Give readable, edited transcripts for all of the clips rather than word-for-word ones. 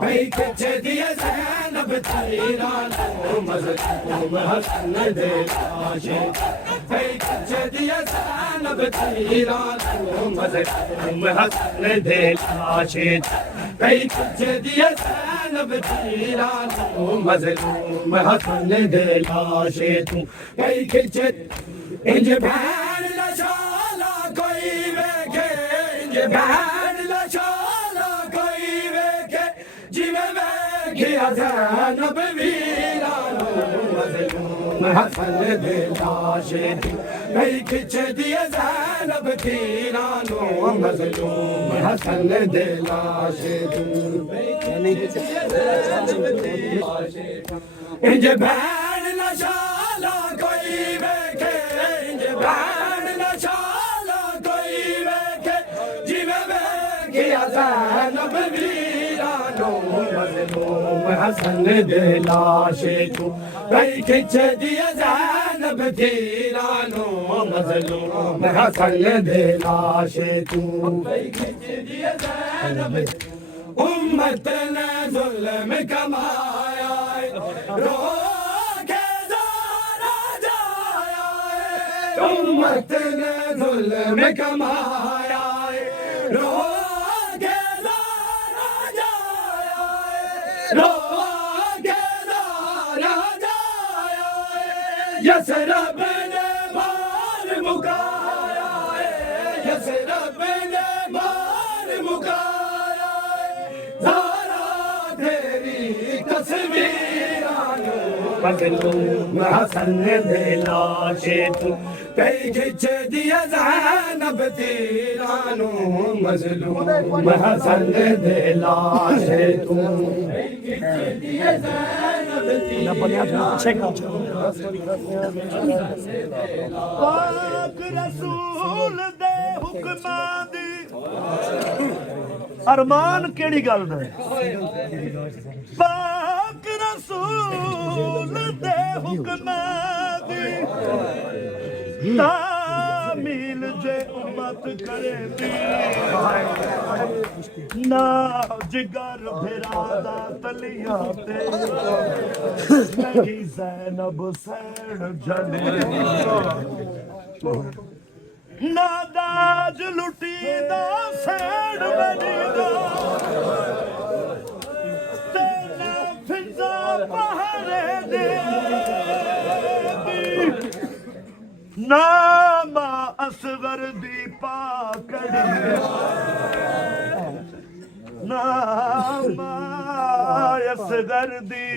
भाई किच दिए ज़ैनब तेरा मज़लूम हसन दे लाशे भाई किच दिए ज़ैनब तेरा मज़लूम हसन दे लाशे भाई किच दिए ज़ैनब तेरा मज़लूम हसन दे लाशे तू भाई किच इंज भैन लशाला कोई वेखे इंज भैन लशाला कोई वेखे जिवे वेखिया ज़ैनब वीरानो मज़लूम हसन दे लाशे तू भाई खिच दिए ज़ैनब तीरानो मज़लूम हसन दे लाशे तू इंज भैन लशाला कोई वेखे इंज भैन लशाला कोई वेखे जिवे वेखिया ज़ैनब वीरानो मज़लूम हसन दे लाशे तू भाई खिच दिए ज़ैनब तीरानो मज़लूम हसन दे लाशे तू भाई खिच दिए ज़ैनब उम्मत ने ज़ुल्म कमाया रो के ज़ारा जाया उम्मत ने ज़ुल्म कमाया रो के ज़ारा जाया रो के ज़ारा जाया यसरब ने मार मुकाया यसरब ने मार मुकाया ज़ारा तेरी तस्वीरानो मज़लूम हसन दे लाशे तू कई खिच दिया ज़ैनब तीरानो मज़लूम हसन दे लाशे तू कई खिच दिया ज़ैनब तीरानो पाक रसूल दे हुक्मां दी अरमान केड़ी गल दा पाक रसूल दे हुक्मां दी तामील जे उम्मत करेंदी ना जिगर फिरादा तलिया ते नहीं ज़ैनब सैन जने ना दाज लुटी दा सैन बनी दा ते ना फिजा पहरे दे नामा असगर दी पाकड़ी नामा असगर दी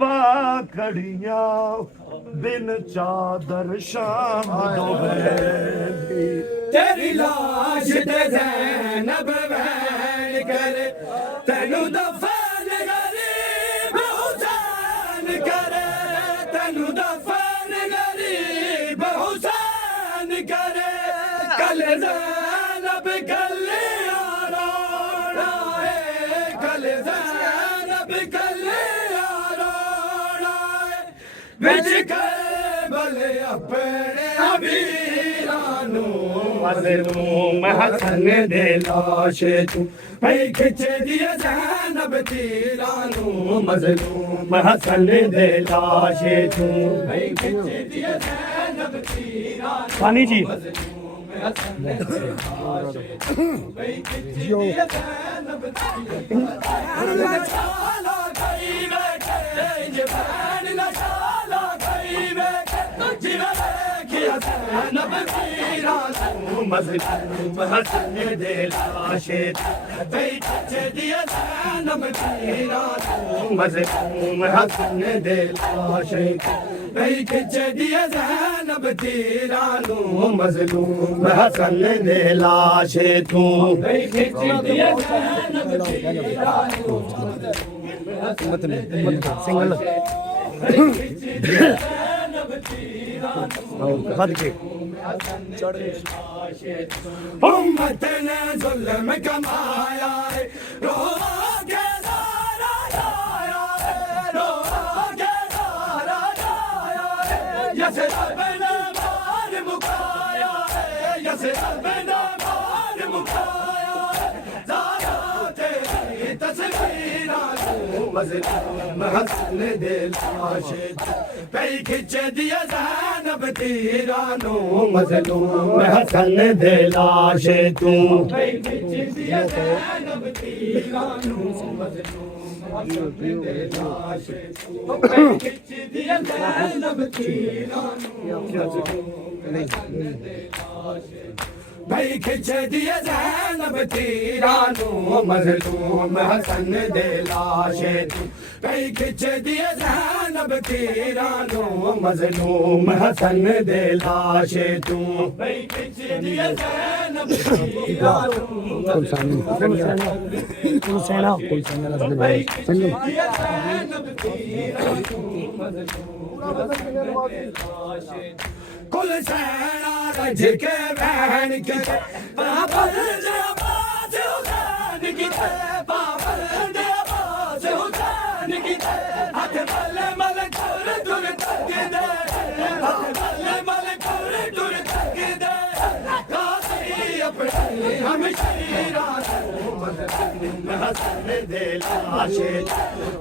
पाकड़ियां बिन चादर शाम डोबे तेरी लाश ते ज़ैनब वैन करे तेनू दफन गरीब हुसैन करे तेनू दफन गरीब हुसैन करे कल ज़ैनब कल्याण रोना है कल ज़ैनब कल्याण रोना है बिच करबल अपने अमीरानो मज़लूम हसन दे लाशे तू भाई खिच दिए ज़ैनब तीरानो मज़लूम हसन दे लाशे तू भाई खिच दिए ज़ैनब तीरानो पानी जी मज़लूम हसन दे लाशे तू भाई खिच दिए ज़ैनब तीरानो शाला कई बैठे इंज भैन न शाला कई बैठे जिवे वेखिया ज़ैनब तीरानो मज़लूम हसन दे लाशे भाई खिच दिए ज़ैनब तीरानो मज़लूम हसन दे लाशे भाई खिच दिए ज़ैनब तीरानो मज़लूम हसन दे लाशे तू भाई खिच दिए ज़ैनब तीरानो सिंगल बद के उम्मत ने ज़ुल्म कमाया रो के ज़ारा जाया रो के ज़ारा जाया यसरब ने मार मुकाया यसरब ने मार उठाया ज़ारा तेरी तस्वीरां मज़लूम हसन दे लाशे पे खिच दिया ज़ैनब तीरानो मज़लूम हसन दे लाशे तू पे खिच दिया ज़ैनब तीरानो मज़लूम हसन दे लाशे तू पे खिच दिया ज़ैनब तीरानो मज़लूम हसन दे लाशे भाई खिच दिया ज़ैनब तीरानो मज़लूम हसन दे लाशे तू भाई खिच दिया ज़ैनब तीरानो मज़लूम हसन दे लाशे तू भाई खिच दिया ज़ैनब तीरानो कुल सैना रज के बहन के बाबर दे आवाज़ हुसैन की बाबर दे आवाज़ हुसैन की हाथ बल्ले मल कर दूर तक दे हाथ बल्ले मल कर दूर तक दे काशी अपनी हम शीरा हसन दे लाशे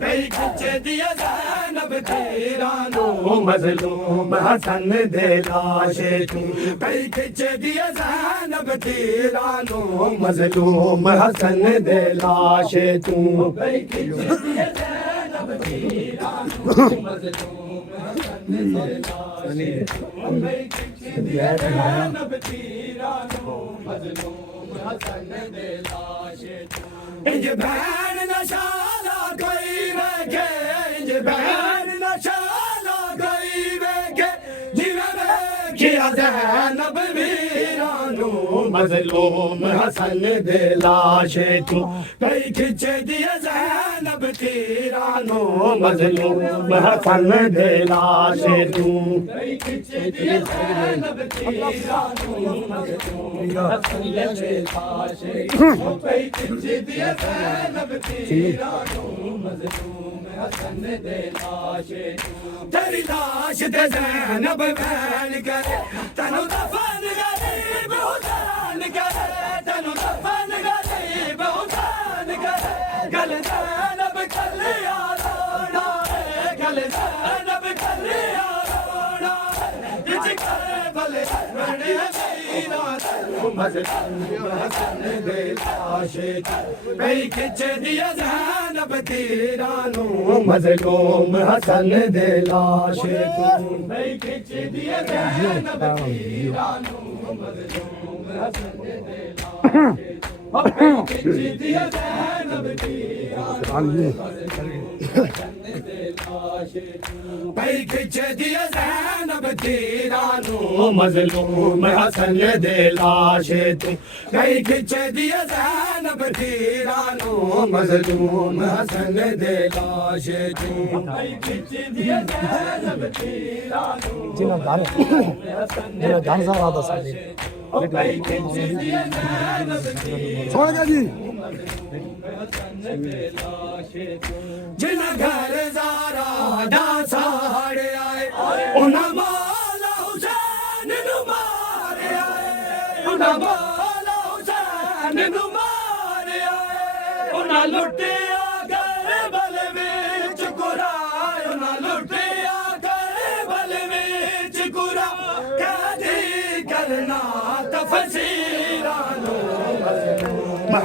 पे खिच दिया ज़ैनब तीरानो मज़लूम हसन दे लाशे तू पे खिच दिया ज़ैनब तीरानो मज़लूम हसन दे लाशे तू पे खिच दिया ज़ैनब तीरानो मज़लूम हसन दे लाशे पे खिच दिया ज़ैनब तीरानो मज़लूम हसन दे लाशे इंज बहन नशाला कोई वेखे इंज बहन नशाला कोई वेखे जिवे वेखिया ज़ैनब वीरानो मज़लूम हसन दे लाशे तू पे खिच दिया ज़ैनब तीरानो मज़लूम हसन दे लाशे तू पे खिच दिया ज़ैनब तीरानो मज़लूम हसन दे लाशे तू पे खिच दिया ज़ैनब तीरानो मज़लूम हसन दे लाशे तेरी लाश ते ज़ैनब बहन करे तनु दफन गरीब हुसैन करे तनु दफन गरीब हुसैन करे गल ज़ैनब कलिया रोना गल ज़ैनब कलिया रोना इच करबल बने शीरा मज़लूम हसन दे लाशे पे खिच दिया ज़ैनब तीरानो मज़लूम हसन दे लाशे पे खिच दिया ज़ैनब तीरानो मज़लूम हसन दे लाशे पे खिच दिया ज़ैनब तीरानो पे खिच दिया ज़ैनब तीरानो मज़लूम हसन दे लाशे तू पे खिच दिया ज़ैनब तीरानो मज़लूम हसन दे लाशे तू पे खिच दिया ज़ैनब तीरानो जिना गाने मेरा गाना सा रहा था सारे पे खिच दिया ज़ैनब तीरानो छोड़ गया जी जिना घर ज़ारा दा साड़े आए उन्हां मौला हुसैन नू मारे आए उन्हां मौला हुसैन नू मारे आए उन्हां लुटिया करबल विच कुराए उन्हां लुटिया करबल विच कुरा कदी करना तफसीरा नो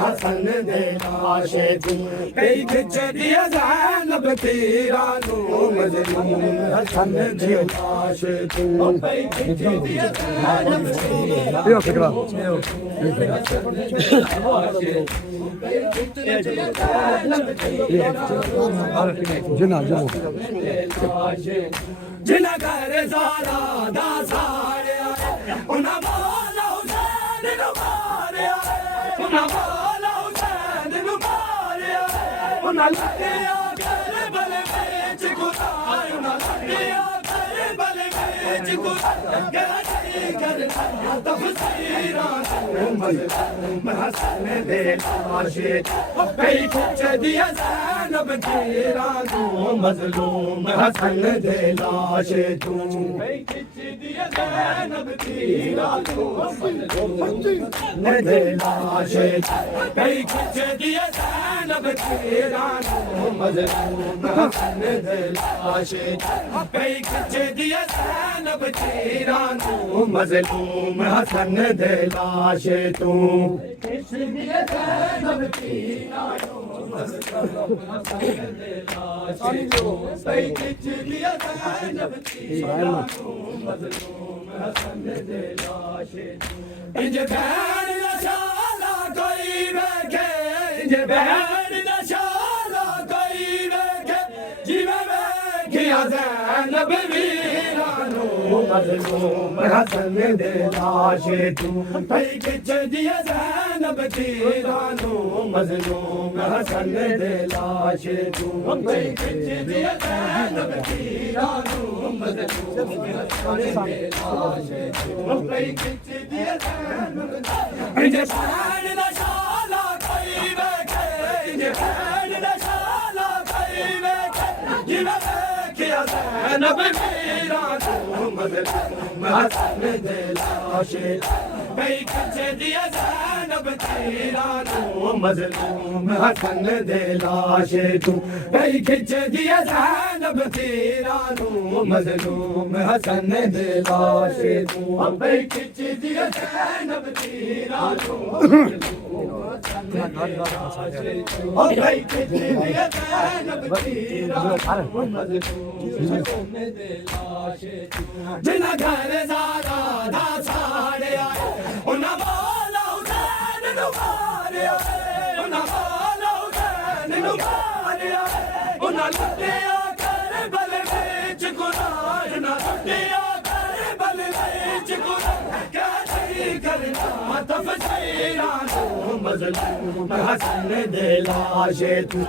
हसन दे लाशे तू पे खिच दिया ज़ैनब तीरानो मज़लूम हसन दे लाशे तू पे खिच दिया ज़ैनब तीरानो यो फिकरा जिना जिना जिना घर ज़ारा दा साड़े आए उन्हां मौला हुसैन नू मारे आए उन्हां मौला हुसैन नू मारे आए उन्हां लटिया करबल विच कुराए उन्हां लटिया करबल विच कुराए करना तफसीरां मजलूम हसन दे लाशे कई खिच दिया ज़ैनब तीरां तू मजलूम हसन दे लाशे तू कई खिच दिया ज़ैनब तीरां तू मजलूम दे लाशे कई खिच दिया ज़ैनब तीरां तू मजलूम हसन दे लाशे कई खिच दिया ज़ैनब तीरां तू मजलूम हसन दे लाशे तू खिच दिया ज़ैनब तीरां तू मजलूम हसन दे लाशे तू कई खिच दिया ज़ैनब तीरां तू मजलूम हसन दे लाशे तू इंज भैन नशाला कोई वेखे इंज भैन नशाला कोई वेखे जिवें वेखिया ज़ैनब वीरां नू मजलूम हसन दे लाशे तू कई खिच दिया ज़ैनब तीरां तू मजलूम हसन दे लाशे तू कई खिच दिया ज़ैनब तीरां तू मजलूम हसन दे लाशे तू कई खिच दिया ज़ैनब इंज भैन नशाला कोई वेखे इंज भैन नशाला कोई वेखे जिवें वेखिया ज़ैनब वीरां तू मजलूम हसन दे लाशे कई खिच दिया ज़ैनब तीरां तू मजलूम हसन दे लाशे तू कई खिच दिया ज़ैनब तीरां तू मजलूम हसन दे लाशे तू कई खिच दिया ज़ैनब तीरां तू कई खिच दिया ज़ैनब तीरां तू मजलूम दे लाशे तू जिन्ना घर ज़ादा दा साड़े आए उन्ना मौला हुसैन नू मारिया उन्ना मौला हुसैन नू मारिया उन्ना लुटिया करबल विच गुनाह ना लुटिया करबल विच गुनाह कैसी करना तफसीरां तू मजलूम हसन दे लाशे तू